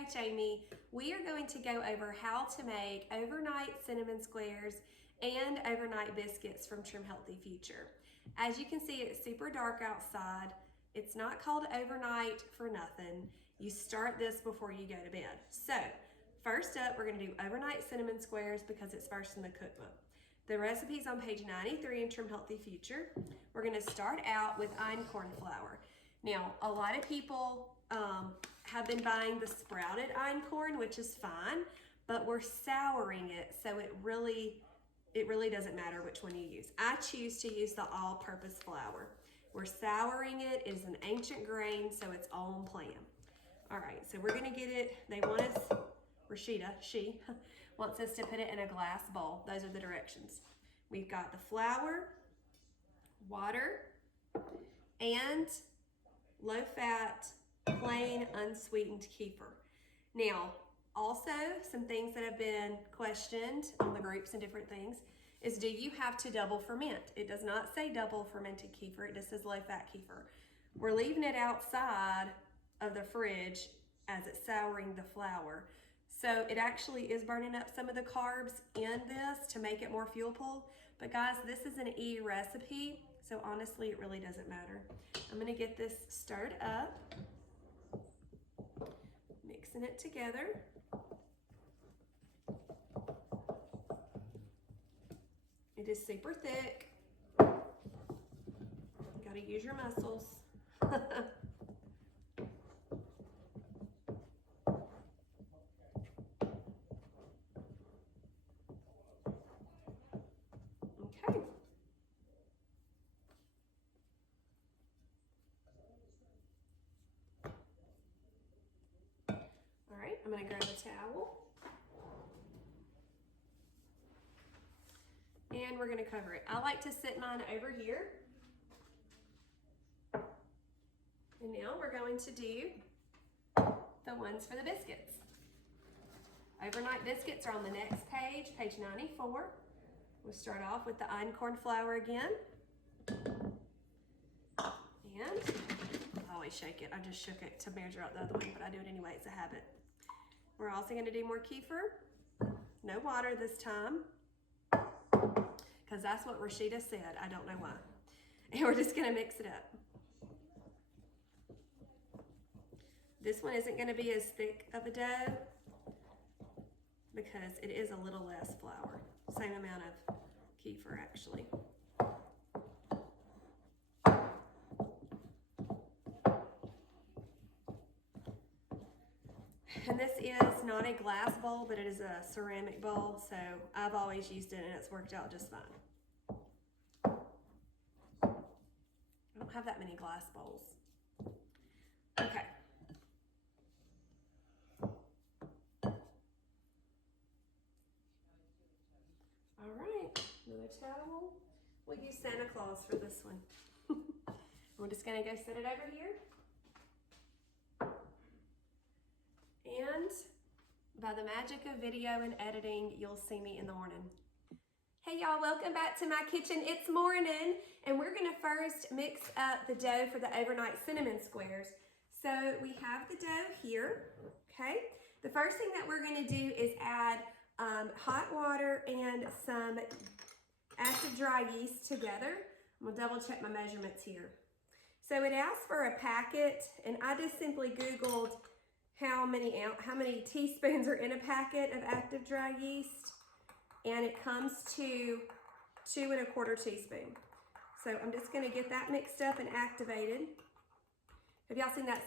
Coach Amy. We are going to go over how to make overnight cinnamon squares and overnight biscuits from Trim Healthy Future. As you can see, it's super dark outside. It's not called overnight for nothing. You start this before you go to bed. So first up, we're going to do overnight cinnamon squares because it's first in the cookbook. The recipe's on page 93 in Trim Healthy Future. We're going to start out with einkorn flour. Now, a lot of people have been buying the sprouted einkorn, which is fine, but we're souring it, so it really doesn't matter which one you use. I choose to use the all-purpose flour. We're souring it. It is an ancient grain, so it's on plan. All right, so we're gonna get it. They want us, Rashida, she wants us to put it in a glass bowl. Those are the directions. We've got the flour, water, and low-fat, plain, unsweetened kefir. Now, also, some things that have been questioned on the groups and different things is, do you have to double ferment? It does not say double fermented kefir, it just says low-fat kefir. We're leaving it outside of the fridge as it's souring the flour. So it actually is burning up some of the carbs in this to make it more fuel pull. But guys, this is an E recipe, so honestly, it really doesn't matter. I'm gonna get this stirred up, mixing it together. It is super thick. You gotta use your muscles. Okay. All right, I'm gonna grab a towel. And we're gonna cover it. I like to sit mine over here. And now we're going to do the ones for the biscuits. Overnight biscuits are on the next page, page 94. We'll start off with the einkorn flour again. And I always shake it. I just shook it to measure out the other one, but I do it anyway, it's a habit. We're also gonna do more kefir. No water this time, because that's what Rashida said. I don't know why. And we're just gonna mix it up. This one isn't gonna be as thick of a dough because it is a little less flour. Same amount of kefir actually. And this is not a glass bowl, but it is a ceramic bowl, so I've always used it and it's worked out just fine. I don't have that many glass bowls. Okay. All right, another towel. We'll use Santa Claus for this one. We're just gonna go set it over here. And by the magic of video and editing, you'll see me in the morning. Hey y'all, welcome back to my kitchen. It's morning, and we're gonna first mix up the dough for the overnight cinnamon squares. So we have the dough here, okay? The first thing that we're gonna do is add hot water and some active dry yeast together. I'm gonna double check my measurements here. So it asks for a packet, and I just simply Googled how many teaspoons are in a packet of active dry yeast, and it comes to 2 1/4 teaspoons. So I'm just gonna get that mixed up and activated. Have y'all seen that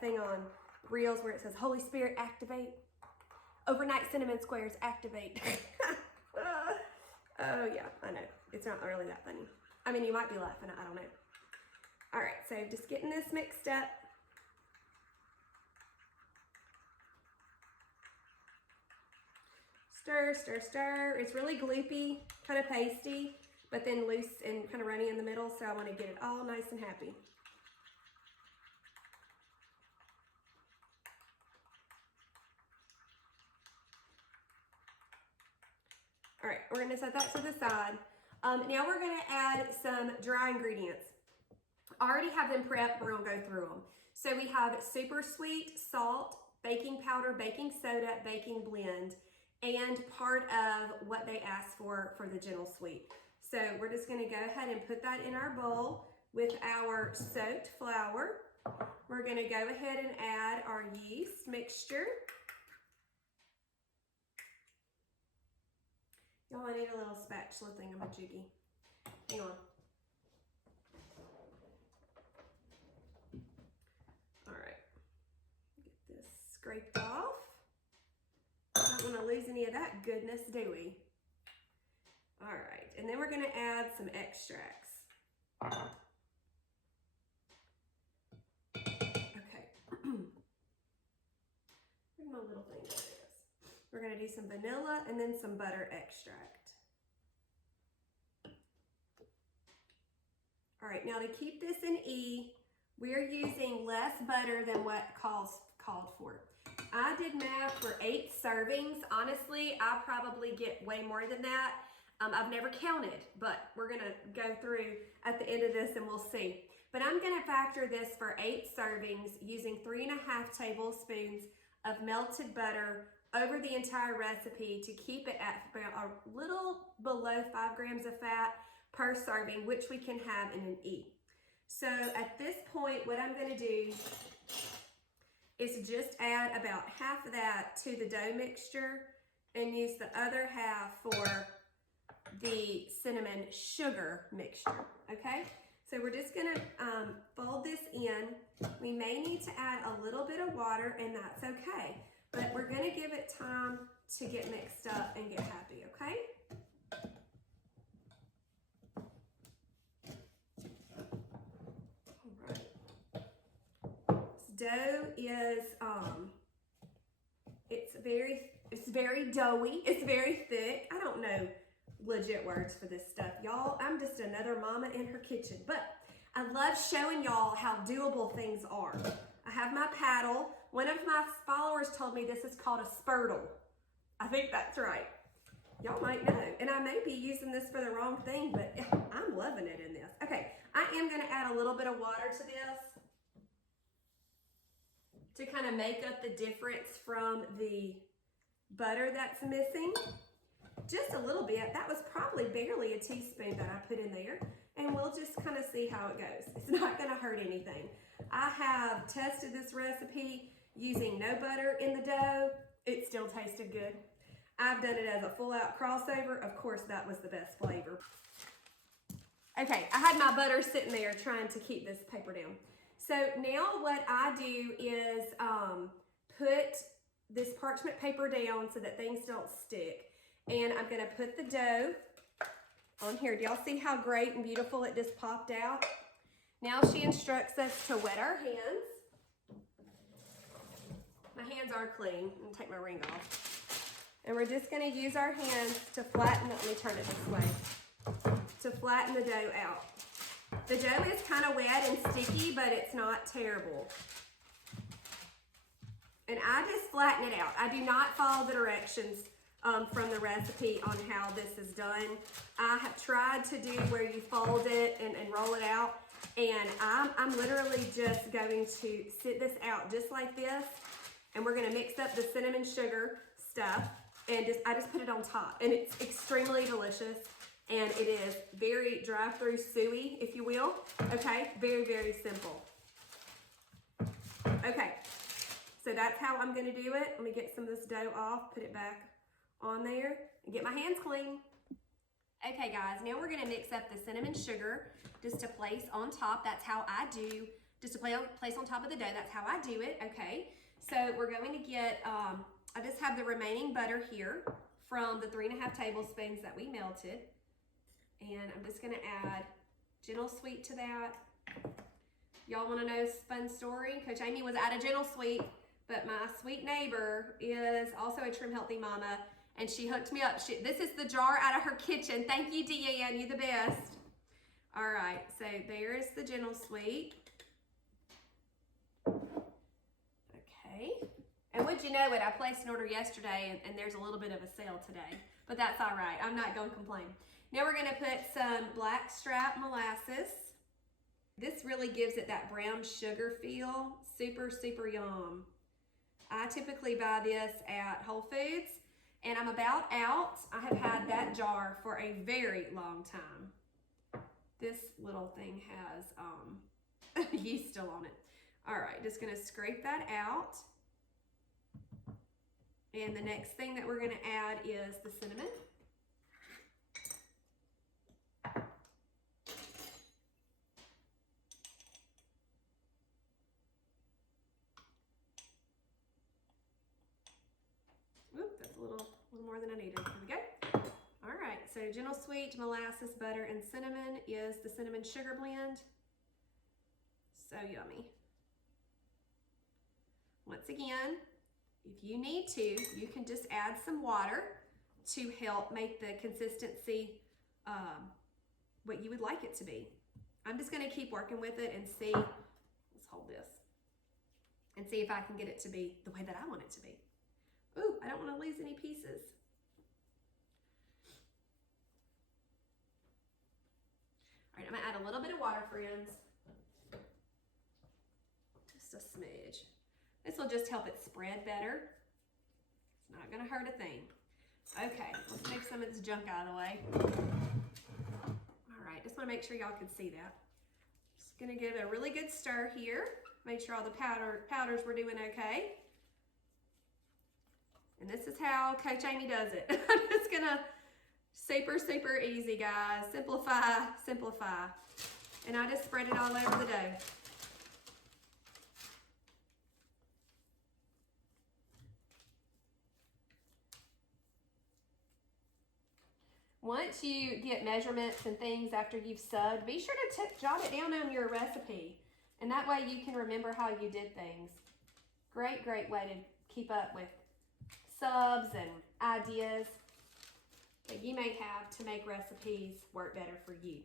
thing on Reels where it says, Holy Spirit, activate? Overnight cinnamon squares, activate. Oh yeah, I know. It's not really that funny. I mean, you might be laughing, I don't know. All right, so just getting this mixed up. Stir, stir, stir. It's really gloopy, kind of pasty, but then loose and kind of runny in the middle, so I want to get it all nice and happy. All right, we're gonna set that to the side. Now we're gonna add some dry ingredients. I already have them prepped, we're gonna go through them. So we have super sweet salt, baking powder, baking soda, baking blend, and part of what they asked for the gentle sweet. So we're just gonna go ahead and put that in our bowl with our soaked flour. We're gonna go ahead and add our yeast mixture. Y'all, I need a little spatula thingamajiggy. Hang on. All right, get this scraped off. Don't want to lose any of that goodness, do we? All right, and then we're going to add some extracts. Okay. Where's my little thing? There it is. We're going to do some vanilla and then some butter extract. All right, now to keep this in E, we're using less butter than what called for. I did math for 8 servings. Honestly, I probably get way more than that. I've never counted, but we're gonna go through at the end of this and we'll see. But I'm gonna factor this for 8 servings using 3.5 tablespoons of melted butter over the entire recipe to keep it at a little below 5 grams of fat per serving, which we can have in an E. So at this point, what I'm gonna do is just add about half of that to the dough mixture and use the other half for the cinnamon sugar mixture, okay? So we're just gonna fold this in. We may need to add a little bit of water and that's okay, but we're gonna give it time to get mixed up and get happy, okay? Dough is it's very doughy, it's very thick. I don't know legit words for this stuff, y'all. I'm just another mama in her kitchen, but I love showing y'all how doable things are. I have my paddle. One of my followers told me this is called a spurtle. I think that's right. Y'all might know, and I may be using this for the wrong thing, but I'm loving it in this. Okay, I am gonna add a little bit of water to this to kind of make up the difference from the butter that's missing. Just a little bit. That was probably barely a teaspoon that I put in there. And we'll just kind of see how it goes. It's not gonna hurt anything. I have tested this recipe using no butter in the dough. It still tasted good. I've done it as a full out crossover. Of course, that was the best flavor. Okay, I had my butter sitting there trying to keep this paper down. So now what I do is put this parchment paper down so that things don't stick. And I'm gonna put the dough on here. Do y'all see how great and beautiful it just popped out? Now she instructs us to wet our hands. My hands are clean. I'm gonna take my ring off. And we're just gonna use our hands to flatten, let me turn it this way, to flatten the dough out. The dough is kind of wet and sticky, but it's not terrible. And I just flatten it out. I do not follow the directions from the recipe on how this is done. I have tried to do where you fold it and roll it out, and I'm literally just going to sit this out just like this, and we're gonna mix up the cinnamon sugar stuff, and I just put it on top, and it's extremely delicious. And it is very drive-through suey, if you will. Okay, very, very simple. Okay, so that's how I'm gonna do it. Let me get some of this dough off, put it back on there, and get my hands clean. Okay guys, now we're gonna mix up the cinnamon sugar just to place on top. That's how I do, just to place on top of the dough, that's how I do it, okay? So we're going to get, I just have the remaining butter here from the 3.5 tablespoons that we melted. And I'm just gonna add gentle sweet to that. Y'all wanna know a fun story? Coach Amy was at a gentle sweet, but my sweet neighbor is also a Trim Healthy mama, and she hooked me up. This is the jar out of her kitchen. Thank you, Deanne, you the best. All right, so there's the gentle sweet. Okay, and would you know it, I placed an order yesterday, and there's a little bit of a sale today, but that's all right, I'm not gonna complain. Now we're gonna put some blackstrap molasses. This really gives it that brown sugar feel. Super, super yum. I typically buy this at Whole Foods, and I'm about out. I have had that jar for a very long time. This little thing has yeast still on it. All right, just gonna scrape that out. And the next thing that we're gonna add is the cinnamon. Oop, that's a little more than I needed. Here we go. All right, so Gentle Sweet, molasses, butter, and cinnamon is the cinnamon sugar blend. So yummy. Once again, if you need to, you can just add some water to help make the consistency what you would like it to be. I'm just gonna keep working with it and see, let's hold this, and see if I can get it to be the way that I want it to be. Ooh, I don't wanna lose any pieces. All right, I'm gonna add a little bit of water, friends. Just a smidge. This will just help it spread better. It's not gonna hurt a thing. Okay, let's take some of this junk out of the way. All right, just wanna make sure y'all can see that. Just gonna give it a really good stir here. Make sure all the powders were doing okay. And this is how Coach Amy does it. I'm just gonna super easy, guys. Simplify, simplify. And I just spread it all over the dough. Once you get measurements and things after you've subbed, be sure to jot it down on your recipe. And that way you can remember how you did things. Great way to keep up with subs and ideas that you may have to make recipes work better for you.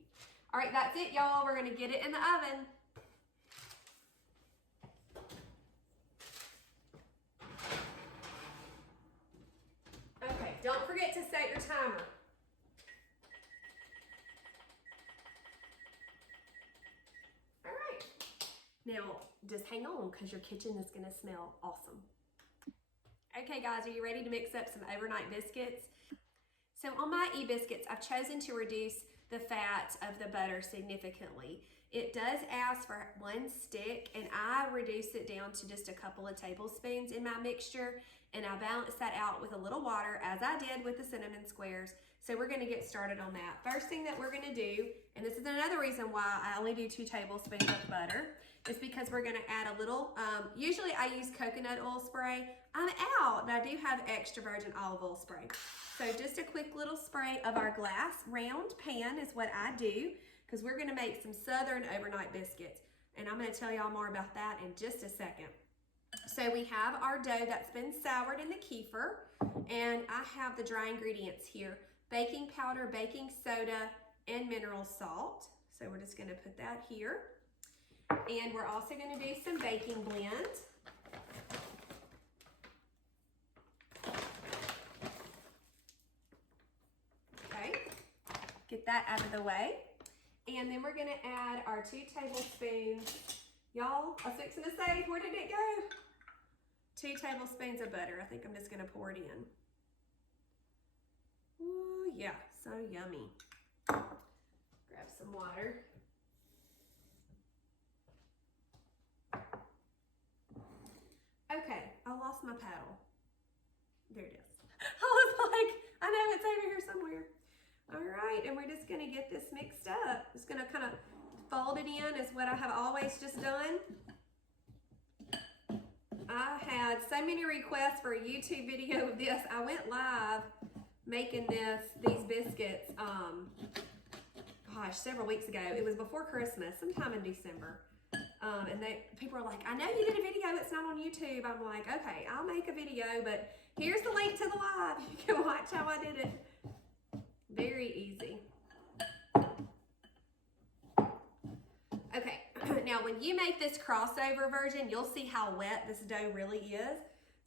All right, that's it, y'all. We're gonna get it in the oven. Okay, don't forget to set your timer. All right, now just hang on because your kitchen is gonna smell awesome. Okay guys, are you ready to mix up some overnight biscuits? So on my e-biscuits, I've chosen to reduce the fat of the butter significantly. It does ask for 1 stick, and I reduce it down to just a couple of tablespoons in my mixture, and I balance that out with a little water, as I did with the cinnamon squares. So we're gonna get started on that. First thing that we're gonna do, and this is another reason why I only do 2 tablespoons of butter, is because we're gonna add a little, usually I use coconut oil spray. I'm out, but I do have extra virgin olive oil spray. So just a quick little spray of our glass round pan is what I do, because we're gonna make some Southern overnight biscuits. And I'm gonna tell y'all more about that in just a second. So we have our dough that's been soured in the kefir, and I have the dry ingredients here: baking powder, baking soda, and mineral salt. So we're just gonna put that here. And we're also gonna do some baking blend. Okay, get that out of the way. And then we're gonna add our 2 tablespoons. Y'all, I was fixing to say, where did it go? 2 tablespoons of butter. I think I'm just gonna pour it in. Ooh, yeah, so yummy. Grab some water. Okay, I lost my paddle. There it is. I was like, I know it's over here somewhere. All right, and we're just gonna get this mixed up. Just gonna kind of fold it in, is what I have always just done. I had so many requests for a YouTube video of this. I went live making these biscuits, gosh, several weeks ago. It was before Christmas, sometime in December. And people are like, I know you did a video, it's not on YouTube. I'm like, okay, I'll make a video, but here's the link to the live. You can watch how I did it. Very easy. Okay, now when you make this crossover version, you'll see how wet this dough really is.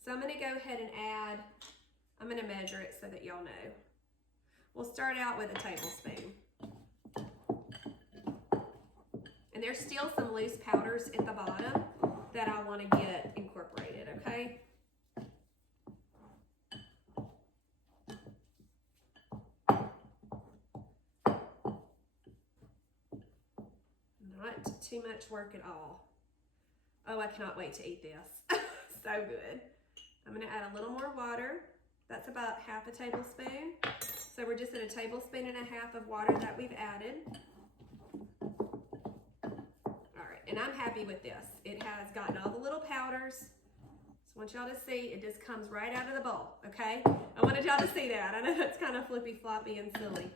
So I'm gonna go ahead and add, I'm gonna measure it so that y'all know. We'll start out with a tablespoon. And there's still some loose powders at the bottom that I want to get incorporated, okay? too much work at all. Oh, I cannot wait to eat this. So good. I'm gonna add a little more water. That's about half a tablespoon. So we're just at 1.5 tablespoons of water that we've added. All right, and I'm happy with this. It has gotten all the little powders. So I want y'all to see, it just comes right out of the bowl, okay? I wanted y'all to see that. I know that's kind of flippy floppy and silly.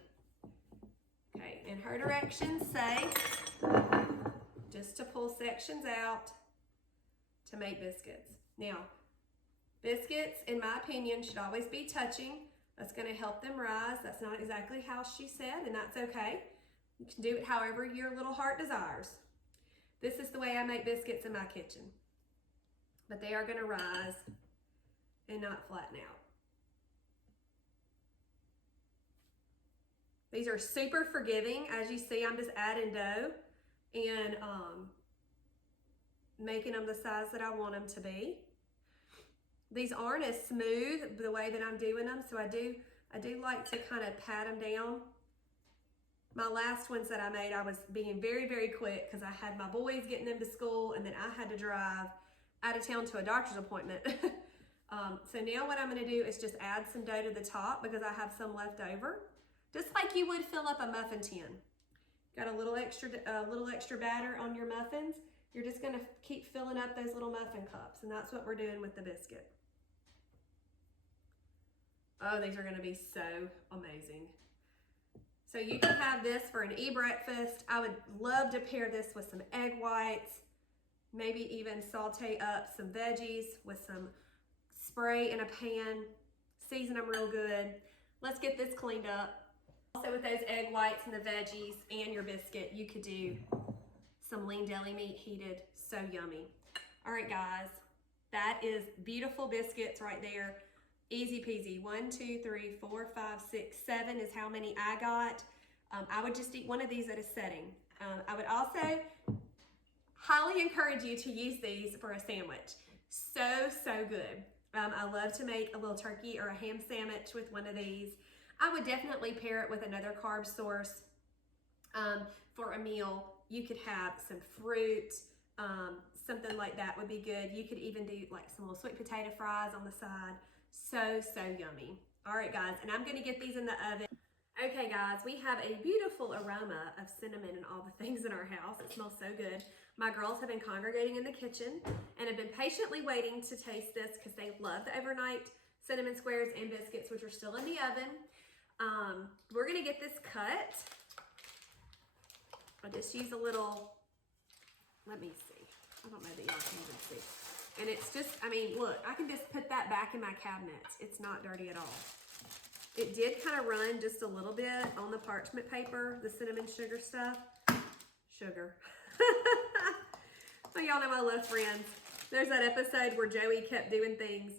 Okay, and her directions say just to pull sections out to make biscuits. Now, biscuits, in my opinion, should always be touching. That's going to help them rise. That's not exactly how she said, and that's okay. You can do it however your little heart desires. This is the way I make biscuits in my kitchen. But they are going to rise and not flatten out. These are super forgiving. As you see, I'm just adding dough and making them the size that I want them to be. These aren't as smooth the way that I'm doing them, so I do like to kind of pat them down. My last ones that I made, I was being very, very quick because I had my boys getting them to school, and then I had to drive out of town to a doctor's appointment. So now what I'm going to do is just add some dough to the top because I have some left over, just like you would fill up a muffin tin. Got a little extra batter on your muffins. You're just going to keep filling up those little muffin cups, and that's what we're doing with the biscuit. Oh, these are going to be so amazing. So you can have this for an e-breakfast. I would love to pair this with some egg whites, maybe even saute up some veggies with some spray in a pan, season them real good. Let's get this cleaned up. Also with those egg whites and the veggies and your biscuit, you could do some lean deli meat heated, so yummy. All right, guys, that is beautiful biscuits right there. Easy peasy. 1, 2, 3, 4, 5, 6, 7 is how many I got. I would just eat one of these at a setting. I would also highly encourage you to use these for a sandwich. So, so good. I love to make a little turkey or a ham sandwich with one of these. I would definitely pair it with another carb source for a meal. You could have some fruit, something like that would be good. You could even do like some little sweet potato fries on the side. So, so yummy. All right, guys, and I'm gonna get these in the oven. Okay, guys, we have a beautiful aroma of cinnamon and all the things in our house. It smells so good. My girls have been congregating in the kitchen and have been patiently waiting to taste this because they love the overnight cinnamon squares and biscuits, which are still in the oven. We're gonna get this cut. I'll just use a little, let me see. I don't know that y'all can even see. And it's just, I mean, look, I can just put that back in my cabinet. It's not dirty at all. It did kind of run just a little bit on the parchment paper, the cinnamon sugar stuff. Sugar. So y'all know I love Friends. There's that episode where Joey kept doing things,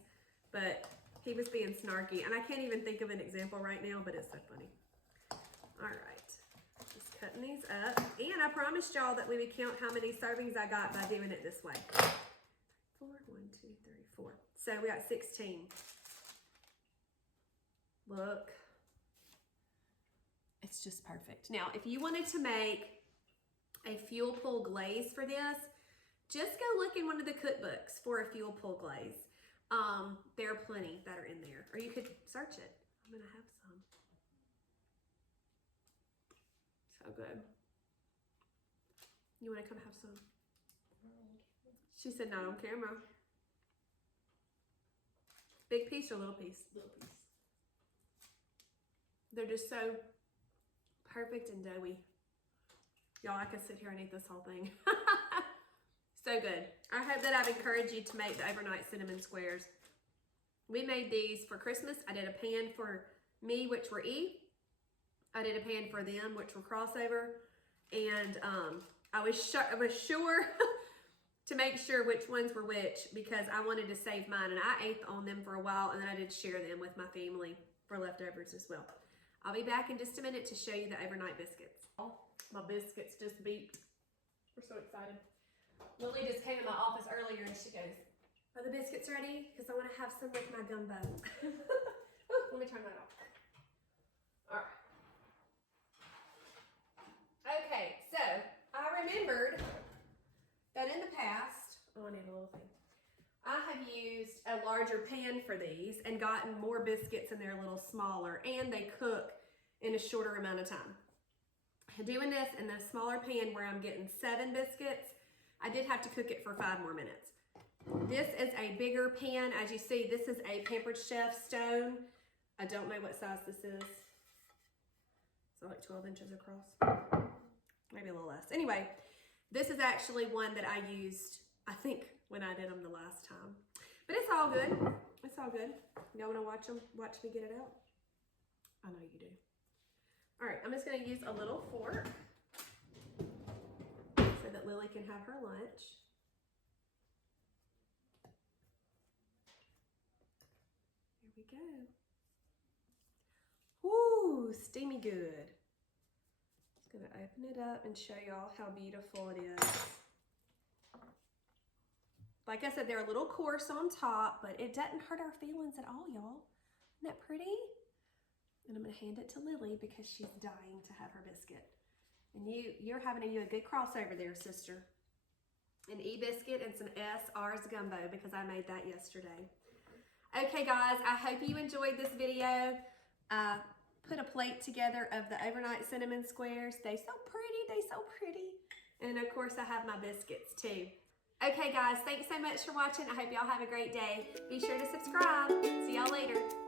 but he was being snarky. And I can't even think of an example right now, but it's so funny. All right. Just cutting these up. And I promised y'all that we would count how many servings I got by doing it this way. 4, 1, 2, 3, 4. So we got 16. Look. It's just perfect. Now, if you wanted to make a fuel pull glaze for this, just go look in one of the cookbooks for a fuel pull glaze. There are plenty that are in there. Or you could search it. I'm going to have some. So good. You want to come have some? She said not on camera. Big piece or little piece? Little piece. They're just so perfect and doughy. Y'all, I could sit here and eat this whole thing. So good. I hope that I've encouraged you to make the overnight cinnamon squares. We made these for Christmas. I did a pan for me, which were E. I did a pan for them, which were crossover. And I was sure to make sure which ones were which because I wanted to save mine. And I ate on them for a while, and then I did share them with my family for leftovers as well. I'll be back in just a minute to show you the overnight biscuits. My biscuits just beeped. We're so excited. Lily just came in my office earlier and she goes, "Are the biscuits ready? Because I want to have some with my gumbo." Oh, let me turn that off. All right. Okay, so I remembered But in the past, oh, I need a little thing. I have used a larger pan for these and gotten more biscuits and they're a little smaller and they cook in a shorter amount of time. Doing this in the smaller pan where I'm getting 7 biscuits, I did have to cook it for 5 more minutes. This is a bigger pan. As you see, this is a Pampered Chef stone. I don't know what size this is. So like 12 inches across, maybe a little less. Anyway, this is actually one that I used, I think, when I did them the last time. But it's all good. It's all good. Y'all wanna watch me get it out? I know you do. All right, I'm just gonna use a little fork so that Lily can have her lunch. Here we go. Woo, steamy good. Just gonna open it up and show y'all how beautiful it is. Like I said, they're a little coarse on top, but it doesn't hurt our feelings at all, y'all. Isn't that pretty? And I'm gonna hand it to Lily because she's dying to have her biscuit. And you're having a good crossover there, sister. An E biscuit and some SR's gumbo because I made that yesterday. Okay guys, I hope you enjoyed this video. Put a plate together of the overnight cinnamon squares. They so pretty. And of course I have my biscuits too. Okay guys, thanks so much for watching. I hope y'all have a great day. Be sure to subscribe. See y'all later.